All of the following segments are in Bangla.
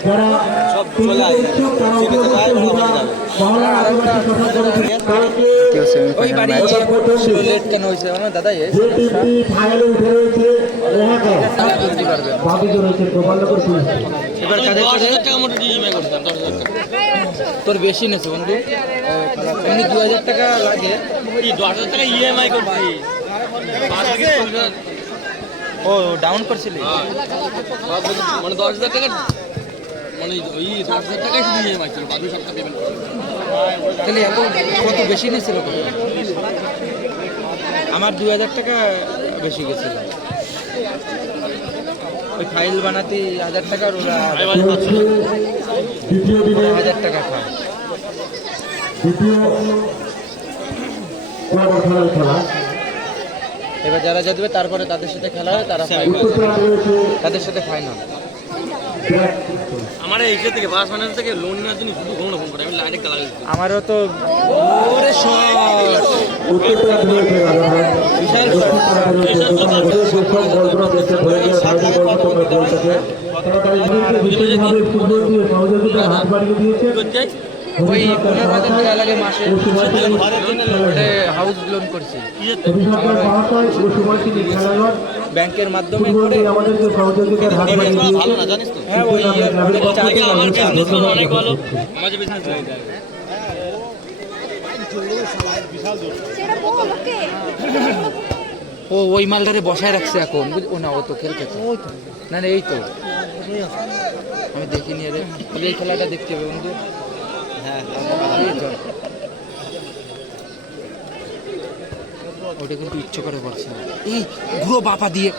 তারা বেশি নেছে বন্ধু এমনি দু হাজার টাকা লাগে দশ হাজার টাকা ইএমআই করছি পাঁচ থেকে পনেরো হাজার- ও ডাউন করছিলি? হ্যাঁ। মানে দশ হাজার টাকা মানে ওই দশ হাজার টাকাই শুধু ইএমআই ছিল বাকি সবটা পেমেন্ট তাহলে এত কত বেশি নিয়েছিল কত? আমার দু হাজার টাকা বেশি গেছিল। ওই ফাইল বানাতে হাজার টাকা ওরা হাজার টাকা খায়। দ্বিতীয় কোয়ার্টার খেলা। এবার যারা যা দেবে তারপরে তাদের সাথে খেলা হয় তারা তাদের সাথে ফাইনাল আমার এই থেকে বাস ফাইন্যান্স থেকে লোন নেওয়ার জন্য শুধু ফোন ফোন করে আমি লাইনে কালা আমারও তো ওরে হাত বাড়িয়ে দিয়েছে। ওই পনেরো হাজার টাকা লাগে মাসে হাউস লোন করছি। ব্যাংকের মাধ্যমে করে হ্যাঁ ও, ওই মালটারে বসায় রাখছে এখন। ও না, ও তো খেলতেছে না না, এই তো। আমি দেখিনি রে এই খেলাটা দেখতে হবে বন্ধু। ওটা কিন্তু ইচ্ছে করে না। এই ঘুরো বাপা দিয়ে।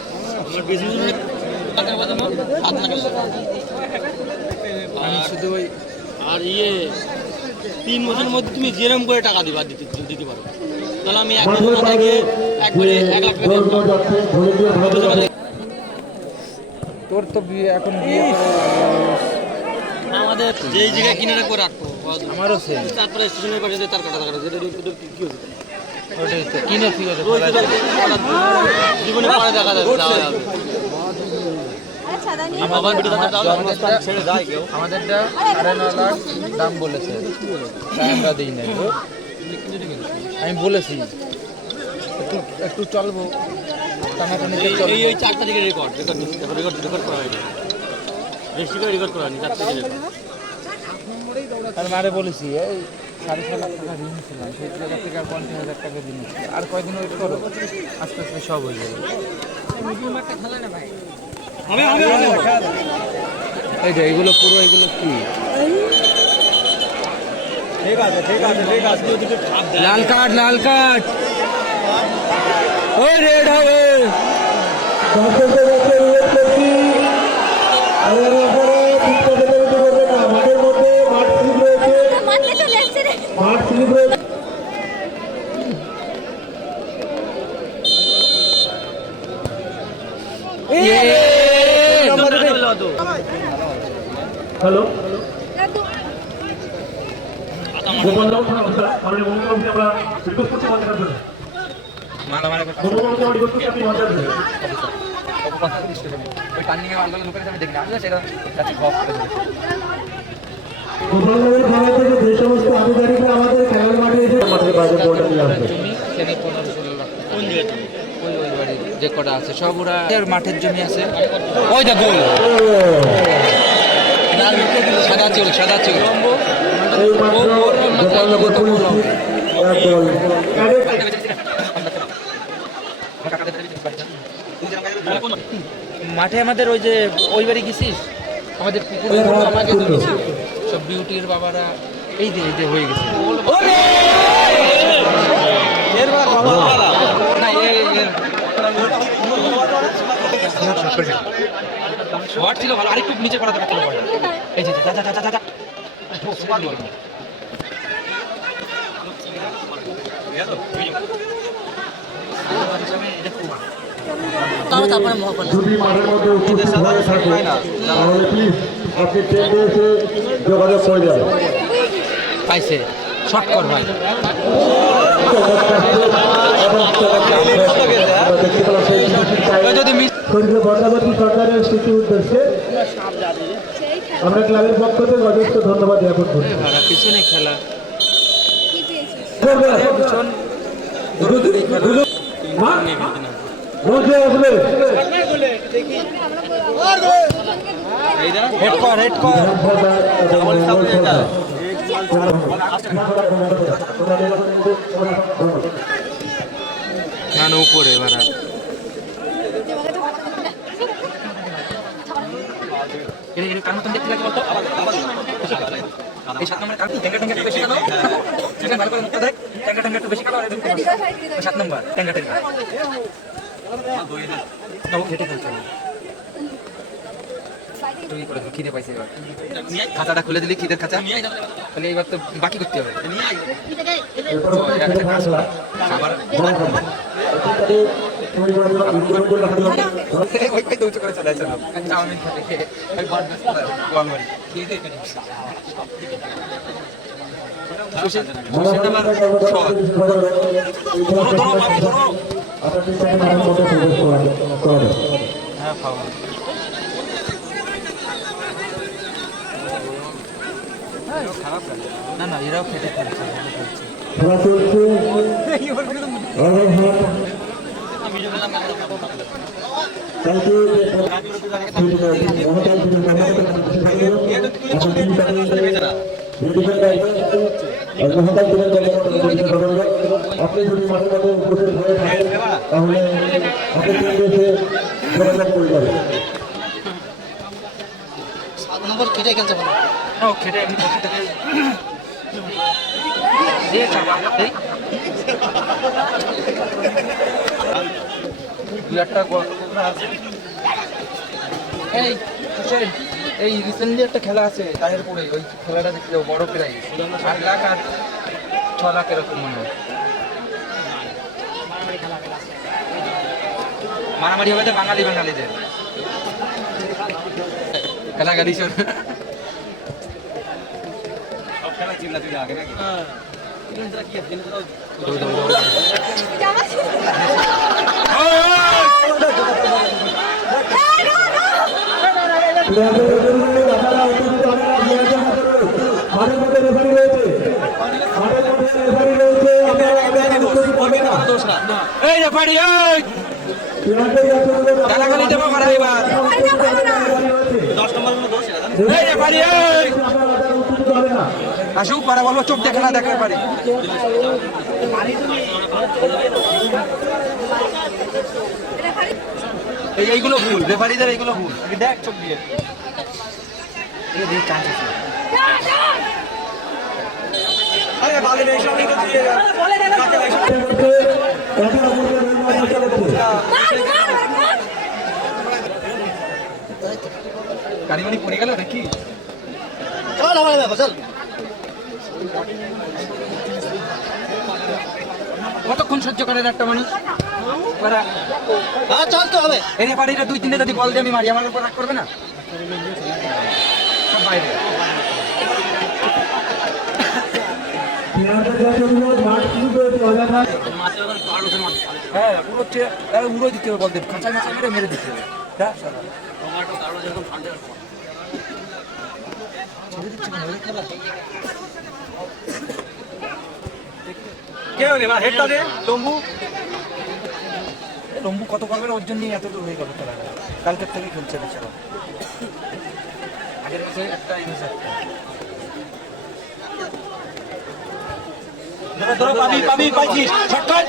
আমি শুধু ওই আর ইয়ে তিন বছরের মধ্যে তুমি যেরকম করে টাকা দিবা দিতে দিতে পারো। তাহলে আমি এক বছর মাঠের মাথায় বাইরে গিয়ে একবারে যে এক লাখ টাকা তোর তো বিয়ে এখন বিয়ে আমাদের যেই জায়গায় কিনে রাখব রাখব। আমারও সেম তারপরে স্টেশনের পাশে যে তার কাটা কাটা যেটা কি কি হচ্ছে ওটাই তো। কিনে ঠিক আছে জীবনে পরে দেখা যাবে যাওয়া যাবে। আরে সাদা নিয়ে আমার বাবার ভিডিও দেখা যাবে আমাদেরটা- ছেড়ে যায় কেউ। আমাদেরটা সাড়ে ন লাখ দাম বলেছে। তাই আমরা দিই নাই আমি বলেছি। একটু একটু চলবো। টানাটানিতে এই- এই চারটা দিকে রেকর্ড রেকর্ড রেকর্ড রেকর্ড করা হয়নি। বেশি করে রেকর্ড করা হয়নি চারটা দিকে আর মারে বলেছি এই সাড়ে ছ লাখ টাকা ঋণ ছিলাম সেই জায়গা থেকে আর পঞ্চাশ হাজার টাকা দিন আর কয়দিন ওয়েট করো আস্তে আস্তে সব হয়ে যাবে। এই যে এগুলো পুরো এগুলো কি? লাল কার্ড লাল কার্ড। ওই রেড হবে দর্শকদের কাছে অনুরোধ করছি আর আপনারা ঠিকঠাক মতো করবেন না মাঠের মধ্যে মাঠ স্লিপ রয়েছে মাঠে চলে আসছে রে মাঠ স্লিপ রয়েছে হ্যালো দাদু গোপালনগর থানা আমাদের মমতাকে আমরা রিকোয়েস্ট করছি আমাদের কাছে মালা মারা মমতাকে আমরা রিকোয়েস্ট করছি আপনি মাঠে আসবেন ওই টার্নিং এ আন্দাজ লোকের আমি দেখি না আমি সেটা যাতে সব করে দেবে গোপালনগর থানা থেকে যে সমস্ত আধিকারিকরা আমাদের খেলার মাঠে এসে মাঠের বাইরে বলটা নিয়ে আসবে জমি সেখানে পনেরো ষোলো লাখ টাকা। কোন জায়গাটা ওই ওই বাড়ির যে কটা আছে সব ওরা এর মাঠের জমি আছে। ওই দা গোল। সাদা চুল সাদা চুল মাঠে আমাদের ওই যে ওই বাড়ি গেছিস? আমাদের আমাকে। সব বিউটির বাবারা এই যে এই যে হয়ে গেছে না, এ- এ- শর্ট ছিল ভালো। আরেকটু নিচে করা দরকার ছিল। এই যে যা যা যা যা যা যদি মাঠের মধ্যে উপস্থিত হয়ে থাকে তাহলে প্লিজ আপনি ট্রেনে এসে যোগাযোগ করে যাবেন। পাইছে। শর্ট কর ভাই আমরা দেখতে পেলাম সেই শিশুটির পায়ে ওই যদি মিস শরীরে বর্ণাবতী সরকারের শিশু উদ্দেশ্যে আমরা ক্লাবের পক্ষ থেকে যথেষ্ট ধন্যবাদ জ্ঞাপন করি এ পিছনে খেলা। হেড কর হেড কর না না উপরে ভাড়া। এর এর কারণ দেখতে লাগে। বলতো এই সাত নম্বর কারণ ট্যাঙ্গা ট্যাঙ্গা একটু বেশি ভালো করে মুখটা দেখ। ট্যাঙ্গা ট্যাঙ্গা একটু সাত নম্বর ট্যাঙ্গা ট্যাঙ্গা। না ও খেটে ফেলছে তুই করে খিদে পাইছে এবার। খাঁচাটা খুলে দিলি খিদের খাঁচা। তাহলে এবার তো বাকি করতে হবে। খাবার। হ্যাঁ খাওয়া না না এরাও খেটে খেলছে খেলা চলছে। আপনি যদি মাঠে মাঠে উপস্থিত হয়ে। থাকেন তাহলে আপনি কিন্তু এসে যোগাযোগ করে যাবেন ও খেটে এমনি বসে থাকে দিয়ে চাপা। এই দু একটা এই এই রিসেন্টলি একটা খেলা আছে তাহের পরে ওই খেলাটা দেখতে যাব বড় প্রাইজ। আট লাখ আর ছ লাখ এরকম মনে হয়। মারামারি হবে তো বাঙালি বাঙালিদের। খেলা গাড়ি শোন জামা মাঠের মধ্যে রেফারি রয়েছে এই রেফারি এই। গালাগালি দেবো মারা এবার এই রেফারি এই। আসুক পারা বলব চোখ দেখে না দেখার পারি। এইগুলো ভুল, রেফারিদের এইগুলো ভুল। দেখ চোখ দিয়ে। এই দিয়ে চান্স আছে গাড়ি মাড়ি পড়ে গেল নাকি? কতক্ষণ সহ্য করেন একটা মানুষ? ওরা চলতে হবে। এই রেফারিরা দুই তিনটে যদি বল দিয়ে আমি মারি আমার উপর রাগ করবে না? সব বাইরে। হ্যাঁ পুরো হচ্ছে উড়ো দিতে হবে মেরে মেরে দিতে হবে। হ্যাঁ সারা। কেউ নেই হেডটা দে লম্বু লম্বু কত করবে ওর জন্যই এত দূর হয়ে গেল খেলা কালকের থেকে খেলছে বেচারা আগের বছর একটা ইনিংস ধরো ধরো পাবি পাবি পাইছিস শটকাট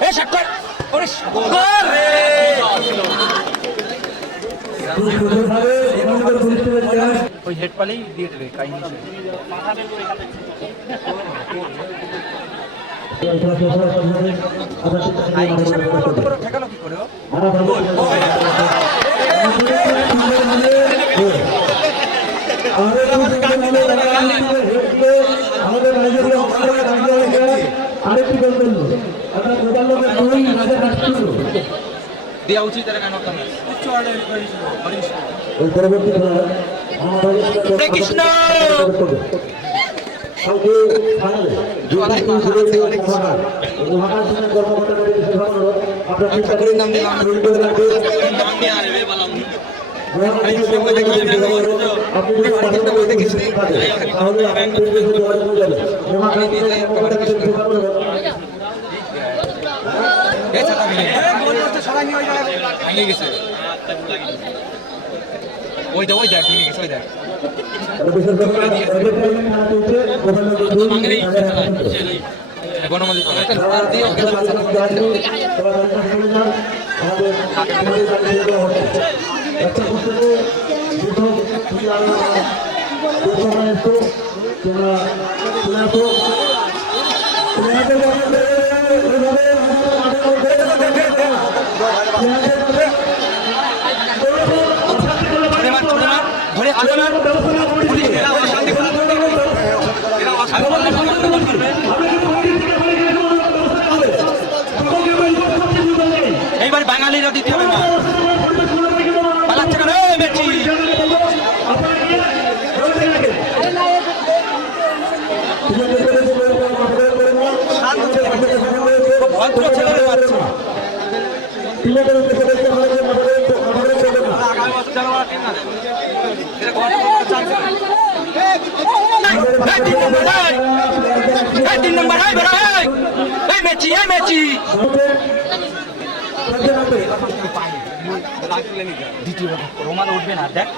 এ শটকাট ওরে ওই হেড পালেই দিয়ে দেবে কাহিনী? আমাদের আরেকটি গন্তব্য অর্থাৎ মোবাল্লকের দুই রাজা রাষ্ট্র দেওয়া উচিত এর কেন হতো না পরবর্তী কৃষ্ণ! ফাইনালে জোয়ারাই মহারাজ, হরে কৃষ্ণ। মহাকাশ কর্মকর্তাদের বিশেষ অনুরোধ আপনার ঠাকুরের নাম দিলাম। শুরু করে নাম নিয়ে আসবে বললাম আপনি যদি পাঠাতে বলতে কিছু তাহলে আপনি পরিবেশে যোগাযোগ করে যাবেন জমা খাইতে মোবাইলটা কিছু ঢোকা গেছে ওই দেখ ওই দেখ ওই দেখ বিশেষ করে এডিটারিং না চলছে ওখানে দুই গণমালি একটা লোহার দিয়ে ওকে বাঁচানো ধরে মার ধরে মার ধরে ধরে মার পুলিশ বাঙালিরা দিতে হবে না পালাচ্ছে কেন বেচি ভদ্র ছেলেরা পাচ্ছে মেচি এই মেচি দ্বিতীয় রোমান উঠবে না দেখ।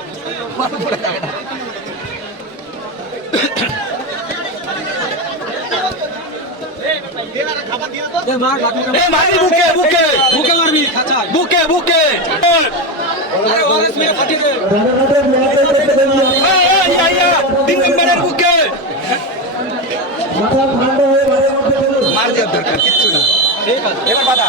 বুকে বুকে। বুকে মারবি বুকে বুকে। তিন নম্বরের বুকে। মার দেওয়ার দরকার কিচ্ছু না। এবার বাধা।